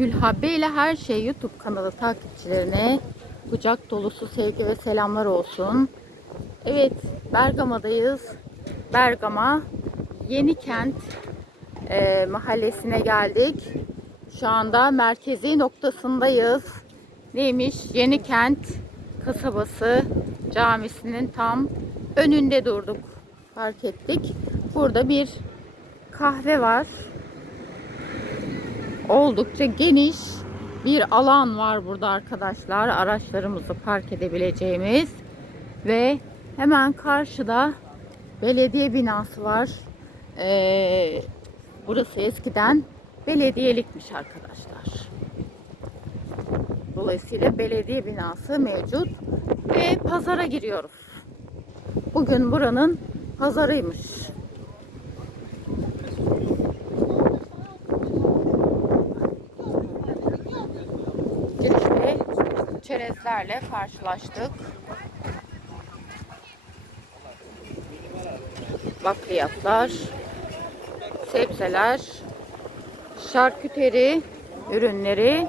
Gülhabbe ile Her Şey YouTube kanalı takipçilerine kucak dolusu sevgi ve selamlar olsun. Evet, Bergama'dayız. Bergama Yeni Kent e, mahallesine geldik. Şu anda merkezi noktasındayız. Neymiş? Yeni Kent kasabası camisinin tam önünde durduk. Fark ettik. Burada bir kahve var oldukça geniş bir alan var burada arkadaşlar. Araçlarımızı park edebileceğimiz ve hemen karşıda belediye binası var. Ee, burası eskiden belediyelikmiş arkadaşlar. Dolayısıyla belediye binası mevcut ve pazara giriyoruz. Bugün buranın pazarıymış. Çerezlerle karşılaştık. Bakliyatlar, sebzeler, şarküteri ürünleri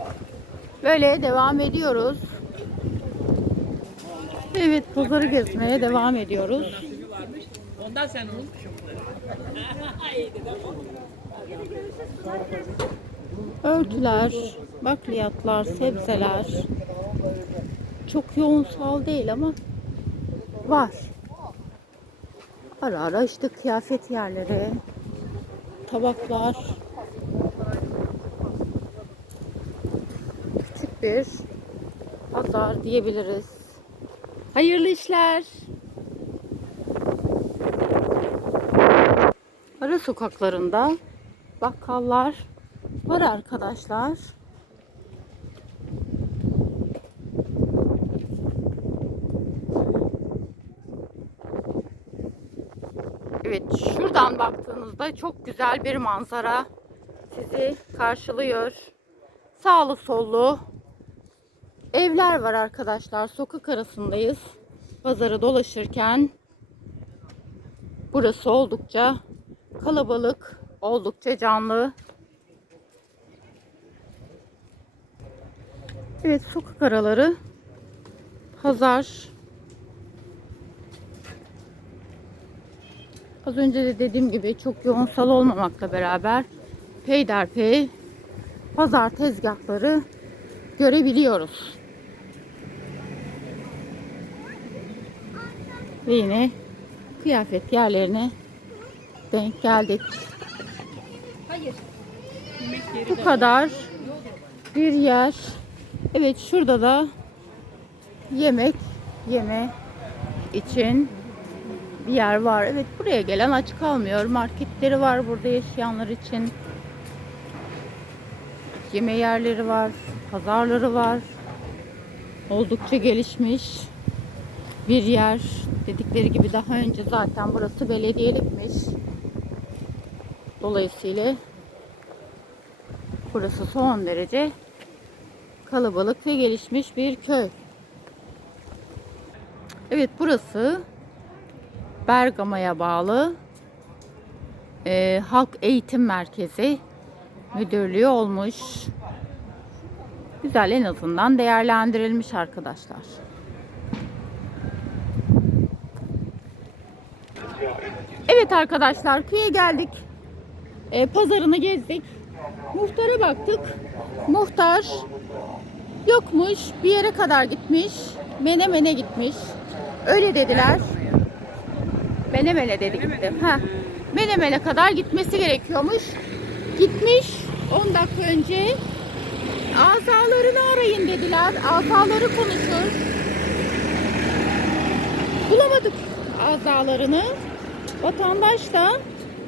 böyle devam ediyoruz. Evet pazarı gezmeye devam ediyoruz. Ondan sen. Örtüler, bakliyatlar, sebzeler. Çok yoğunsal değil ama var. Ara ara işte kıyafet yerleri, tabaklar. Küçük bir pazar diyebiliriz. Hayırlı işler. Ara sokaklarında bakkallar var arkadaşlar. Evet şuradan baktığınızda çok güzel bir manzara sizi karşılıyor. Sağlı sollu evler var arkadaşlar. Sokak arasındayız. Pazarı dolaşırken burası oldukça kalabalık, oldukça canlı. Evet sokak araları pazar az önce de dediğim gibi çok yoğunsal olmamakla beraber peyderpey pazar tezgahları görebiliyoruz. Ve yine kıyafet yerlerine denk geldik. Bu kadar bir yer. Evet şurada da yemek yeme için bir yer var. Evet buraya gelen aç kalmıyor. Marketleri var burada yaşayanlar için. Yeme yerleri var. Pazarları var. Oldukça gelişmiş bir yer. Dedikleri gibi daha önce zaten burası belediyelikmiş. Dolayısıyla burası son derece kalabalık ve gelişmiş bir köy. Evet burası Bergama'ya bağlı e, Halk Eğitim Merkezi müdürlüğü olmuş. Güzel en azından değerlendirilmiş arkadaşlar. Evet arkadaşlar köye geldik. E, pazarını gezdik. Muhtara baktık. Muhtar yokmuş. Bir yere kadar gitmiş. Menemen'e gitmiş. Öyle dediler. Menemen'e dedi gitti. Ha. Menemen'e kadar gitmesi gerekiyormuş. Gitmiş 10 dakika önce. Azalarını arayın dediler. Azaları konuşur. Bulamadık azalarını. Vatandaş da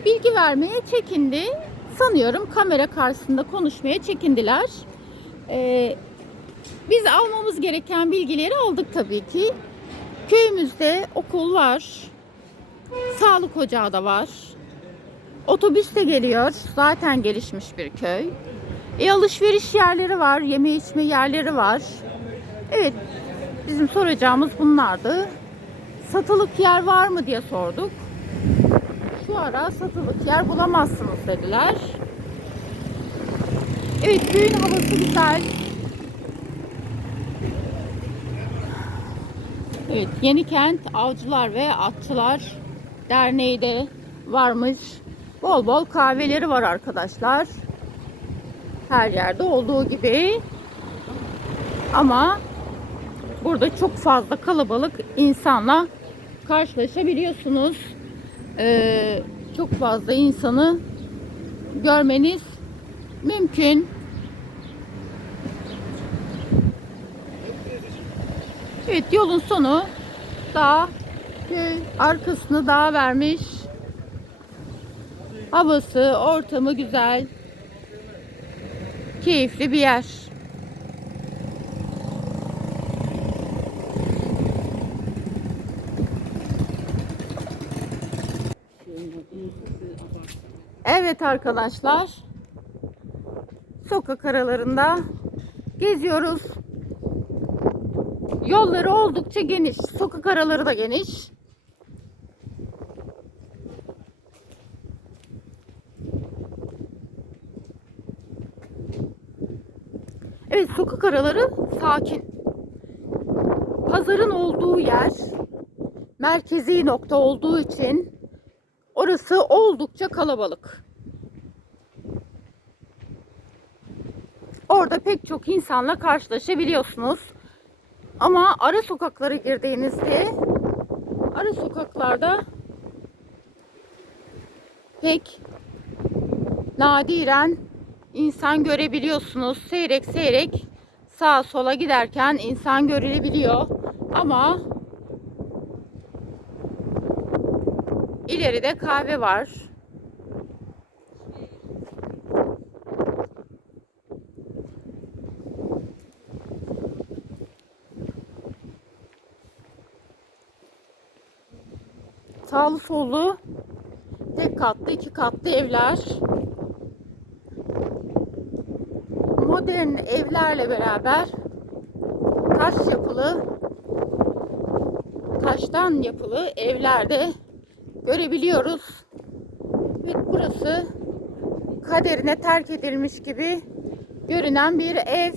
bilgi vermeye çekindi. Sanıyorum kamera karşısında konuşmaya çekindiler. Ee, biz almamız gereken bilgileri aldık tabii ki. Köyümüzde okul var. Sağlık ocağı da var. Otobüs de geliyor. Zaten gelişmiş bir köy. E, alışveriş yerleri var. Yeme içme yerleri var. Evet. Bizim soracağımız bunlardı. Satılık yer var mı diye sorduk. Şu ara satılık yer bulamazsınız dediler. Evet köyün havası güzel. Evet Yenikent Avcılar ve Atçılar Derneği de varmış. Bol bol kahveleri var arkadaşlar. Her yerde olduğu gibi. Ama burada çok fazla kalabalık insanla karşılaşabiliyorsunuz. Ee, çok fazla insanı görmeniz mümkün. Evet yolun sonu dağ, köy arkasını dağ vermiş. Havası, ortamı güzel. Keyifli bir yer. Evet arkadaşlar. Sokak aralarında geziyoruz. Yolları oldukça geniş. Sokak araları da geniş. Evet sokak araları sakin. Pazarın olduğu yer merkezi nokta olduğu için orası oldukça kalabalık. Orada pek çok insanla karşılaşabiliyorsunuz. Ama ara sokaklara girdiğinizde ara sokaklarda pek nadiren insan görebiliyorsunuz. Seyrek seyrek sağa sola giderken insan görülebiliyor. Ama ileride kahve var. Sağlı sollu tek katlı iki katlı evler. Modern evlerle beraber taş yapılı taştan yapılı evlerde görebiliyoruz. Evet burası kaderine terk edilmiş gibi görünen bir ev.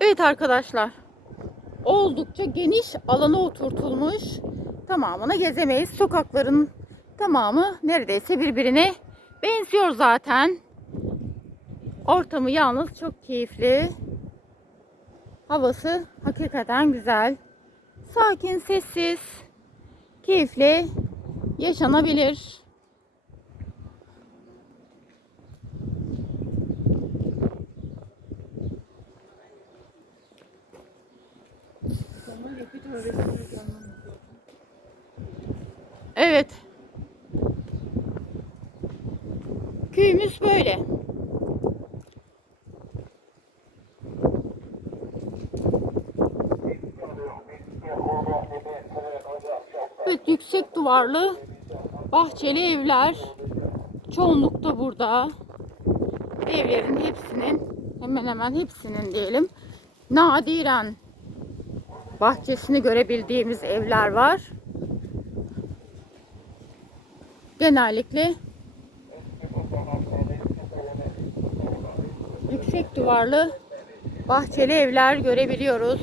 Evet arkadaşlar. Oldukça geniş alana oturtulmuş. Tamamını gezemeyiz. Sokakların tamamı neredeyse birbirine benziyor zaten. Ortamı yalnız çok keyifli. Havası hakikaten güzel. Sakin, sessiz, keyifli yaşanabilir. Evet. Köyümüz böyle. Evet yüksek duvarlı bahçeli evler çoğunlukta burada. Evlerin hepsinin hemen hemen hepsinin diyelim nadiren bahçesini görebildiğimiz evler var. Genellikle yüksek duvarlı bahçeli evler görebiliyoruz.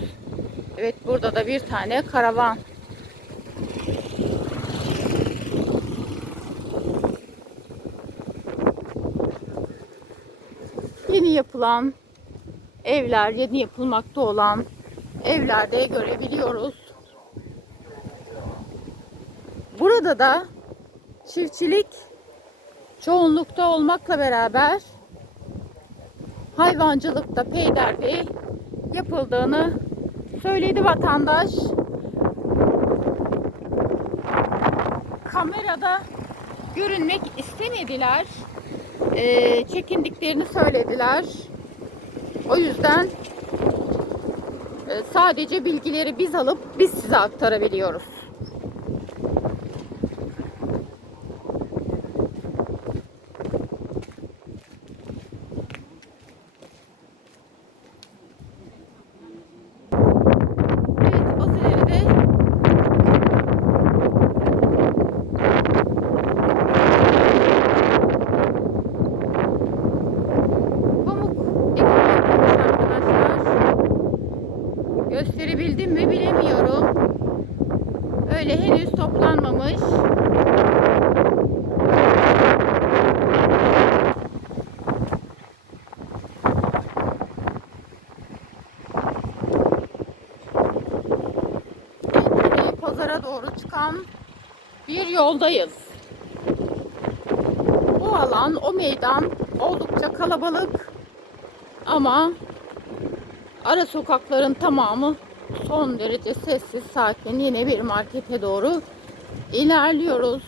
Evet burada da bir tane karavan. Yeni yapılan evler, yeni yapılmakta olan evlerde görebiliyoruz. Burada da çiftçilik çoğunlukta olmakla beraber hayvancılıkta peyderpey yapıldığını söyledi vatandaş. Kamerada görünmek istemediler. Ee, çekindiklerini söylediler. O yüzden sadece bilgileri biz alıp biz size aktarabiliyoruz. gösterebildim mi bilemiyorum. Öyle henüz toplanmamış. pazara doğru çıkan bir yoldayız. Bu alan, o meydan oldukça kalabalık ama ara sokakların tamamı son derece sessiz, sakin. Yine bir markete doğru ilerliyoruz.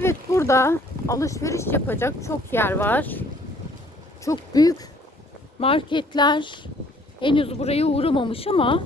Evet burada alışveriş yapacak çok yer var. Çok büyük marketler henüz buraya uğramamış ama